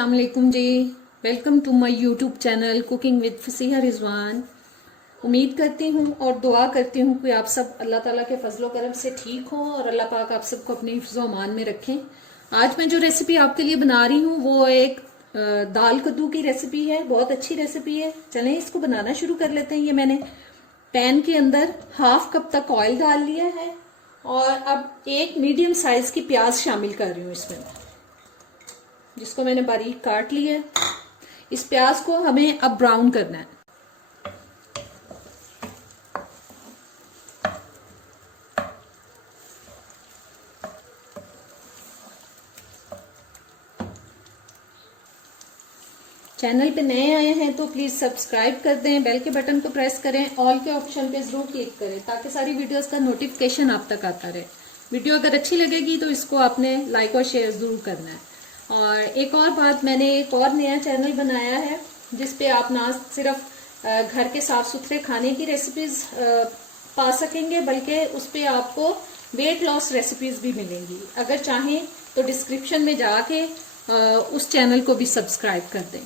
अस्सलाम वालेकुम जी। Welcome to my YouTube channel cooking with Fasiha Rizwan. उम्मीद करती हूँ और दुआ करती हूँ कि आप सब अल्लाह ताला के फजलो करम से ठीक हों और अल्लाह पाक आप सबको अपने हिफ्ज़ो अमान में रखें। आज मैं जो रेसिपी आपके लिए बना रही हूँ वो एक दाल कद्दू की रेसिपी है। बहुत अच्छी रेसिपी है। चलें इसको बनाना शुरू कर लेते हैं। ये मैंने पैन के अंदर हाफ कप तक ऑयल डाल लिया है और अब एक मीडियम साइज की प्याज शामिल कर रही हूँ इसमें, जिसको मैंने बारीक काट लिया है। इस प्याज को हमें अब ब्राउन करना है। चैनल पे नए आए हैं तो प्लीज सब्सक्राइब कर दें, बेल के बटन को प्रेस करें, ऑल के ऑप्शन पे जरूर क्लिक करें ताकि सारी वीडियोस का नोटिफिकेशन आप तक आता रहे। वीडियो अगर अच्छी लगेगी तो इसको आपने लाइक और शेयर जरूर करना है। और एक और बात, मैंने एक और नया चैनल बनाया है जिसपे आप ना सिर्फ घर के साफ सुथरे खाने की रेसिपीज पा सकेंगे बल्कि उस पे आपको वेट लॉस रेसिपीज भी मिलेंगी। अगर चाहें तो डिस्क्रिप्शन में जाके उस चैनल को भी सब्सक्राइब कर दें।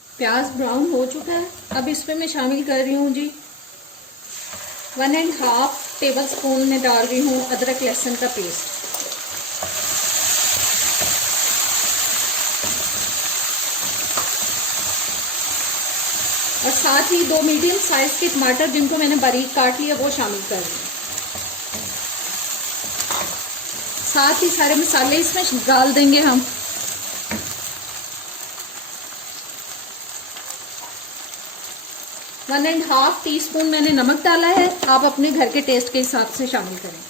प्याज ब्राउन हो चुका है। अब इसमें मैं शामिल कर रही हूँ जी 1.5 टेबल स्पून में डाल रही हूँ अदरक लहसुन का पेस्ट। और साथ ही 2 मीडियम साइज के टमाटर जिनको मैंने बारीक काट लिया वो शामिल कर रही हूँ। साथ ही सारे मसाले इसमें डाल देंगे हम। One and half tea spoon मैंने नमक डाला है, आप अपने घर के टेस्ट के हिसाब से शामिल करें।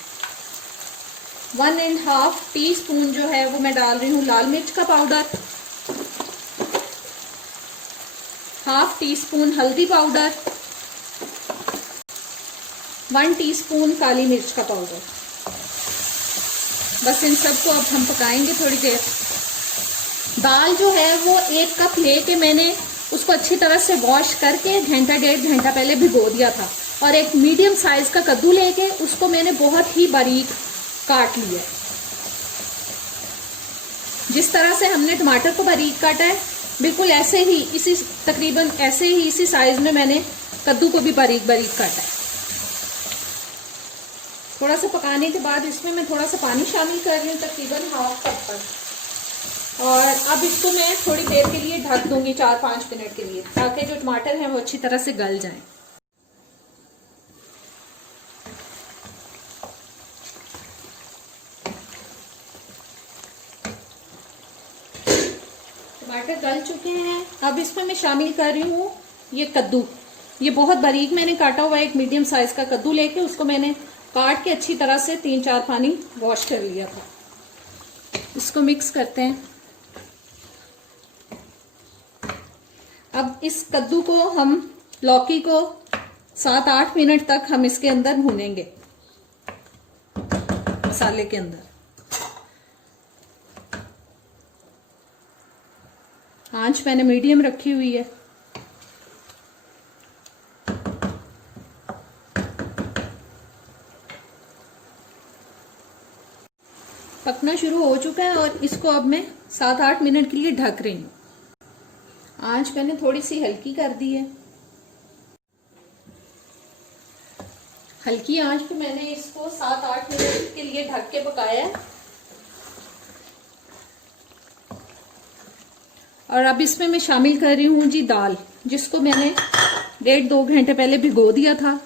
1.5 टी स्पून जो है वो मैं डाल रही हूँ लाल मिर्च का पाउडर, हाफ टी स्पून हल्दी पाउडर, 1 टीस्पून काली मिर्च का पाउडर। बस इन सबको अब हम पकाएंगे थोड़ी देर। दाल जो है वो 1 कप लेके मैंने उसको अच्छी तरह से वॉश करके घंटा 1.5 घंटा पहले भिगो दिया था। और एक मीडियम साइज का कद्दू लेके उसको मैंने बहुत ही बारीक काट लिया। जिस तरह से हमने टमाटर को बारीक काटा है बिल्कुल ऐसे ही, इसी तकरीबन ऐसे ही इसी साइज में मैंने कद्दू को भी बारीक बारीक काटा है। थोड़ा सा पकाने के बाद इसमें मैं थोड़ा सा पानी शामिल कर रही हूँ, तकरीबन हाफ कप पर। और अब इसको मैं थोड़ी देर के लिए ढक दूंगी 4-5 मिनट के लिए, ताकि जो टमाटर हैं वो अच्छी तरह से गल जाएं। टमाटर गल चुके हैं। अब इसमें मैं शामिल कर रही हूँ ये कद्दू। ये बहुत बारीक मैंने काटा हुआ है। एक मीडियम साइज का कद्दू लेके उसको मैंने काट के अच्छी तरह से 3-4 पानी वॉश कर लिया था। इसको मिक्स करते हैं। अब इस कद्दू को हम, लौकी को 7-8 मिनट तक हम इसके अंदर भूनेंगे, मसाले के अंदर। आंच मैंने मीडियम रखी हुई है। पकना शुरू हो चुका है और इसको अब मैं 7-8 मिनट के लिए ढक रही हूँ। आंच मैंने थोड़ी सी हल्की कर दी है। हल्की आंच पे मैंने इसको 7-8 मिनट के लिए ढक के पकाया है। और अब इसमें मैं शामिल कर रही हूँ जी दाल, जिसको मैंने 1.5-2 घंटे पहले भिगो दिया था।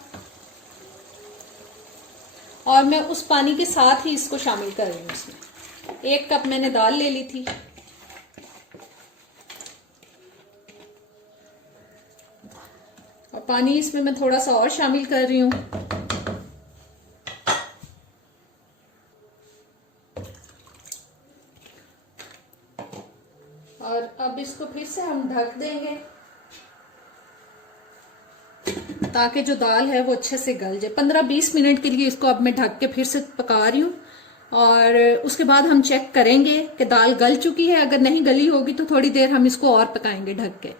और मैं उस पानी के साथ ही इसको शामिल कर रही हूँ। इसमें 1 कप मैंने दाल ले ली थी। और पानी इसमें मैं थोड़ा सा और शामिल कर रही हूँ। और अब इसको फिर से हम ढक देंगे ताकि जो दाल है वो अच्छे से गल जाए। 15-20 मिनट के लिए इसको अब मैं ढक के फिर से पका रही हूँ। और उसके बाद हम चेक करेंगे कि दाल गल चुकी है। अगर नहीं गली होगी तो थोड़ी देर हम इसको और पकाएंगे ढक के।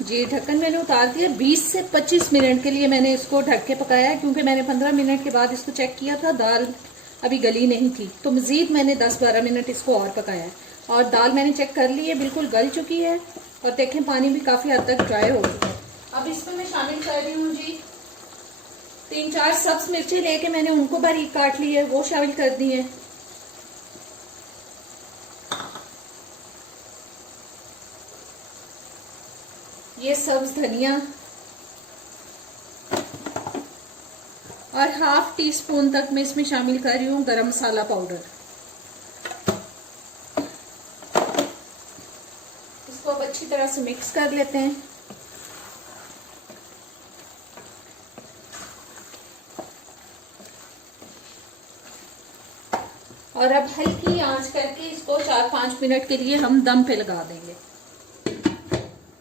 जी, ढक्कन मैंने उतार दिया। 20 से 25 मिनट के लिए मैंने इसको ढक के पकाया, क्योंकि मैंने 15 मिनट के बाद इसको चेक किया था, दाल अभी गली नहीं थी, तो मजीद मैंने 10-12 मिनट इसको और पकाया है। और दाल मैंने चेक कर ली है, बिल्कुल गल चुकी है और देखें पानी भी काफी हद तक ड्राई हो गया है। अब इसमें मैं शामिल कर रही हूँ जी 3-4 सब्ज मिर्ची लेके मैंने उनको बारीक काट ली है, वो शामिल कर दी है। ये सब्ज धनिया और 1/2 टीस्पून तक मैं इसमें शामिल कर रही हूँ गरम मसाला पाउडर। इसको अब अच्छी तरह से मिक्स कर लेते हैं। और अब हल्की आंच करके इसको 4-5 मिनट के लिए हम दम पे लगा देंगे।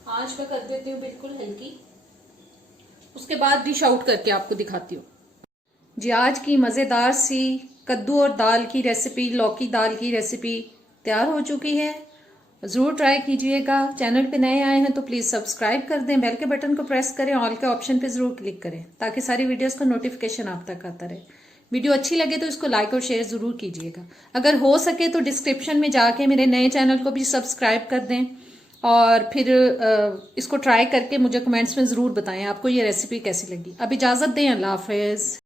आंच मैं कर देती हूँ बिल्कुल हल्की, उसके बाद डिश आउट करके आपको दिखाती हूँ जी। आज की मज़ेदार सी कद्दू और दाल की रेसिपी, लौकी दाल की रेसिपी तैयार हो चुकी है। ज़रूर ट्राई कीजिएगा। चैनल पे नए आए हैं तो प्लीज़ सब्सक्राइब कर दें, बेल के बटन को प्रेस करें, ऑल के ऑप्शन पे ज़रूर क्लिक करें ताकि सारी वीडियोस का नोटिफिकेशन आप तक आता रहे। वीडियो अच्छी लगे तो इसको लाइक और शेयर ज़रूर कीजिएगा। अगर हो सके तो डिस्क्रिप्शन में जाके मेरे नए चैनल को भी सब्सक्राइब कर दें और फिर इसको ट्राई करके मुझे कमेंट्स में ज़रूर बताएं आपको ये रेसिपी कैसी लगी। अब इजाज़त दें, अल्लाह हाफ़िज़।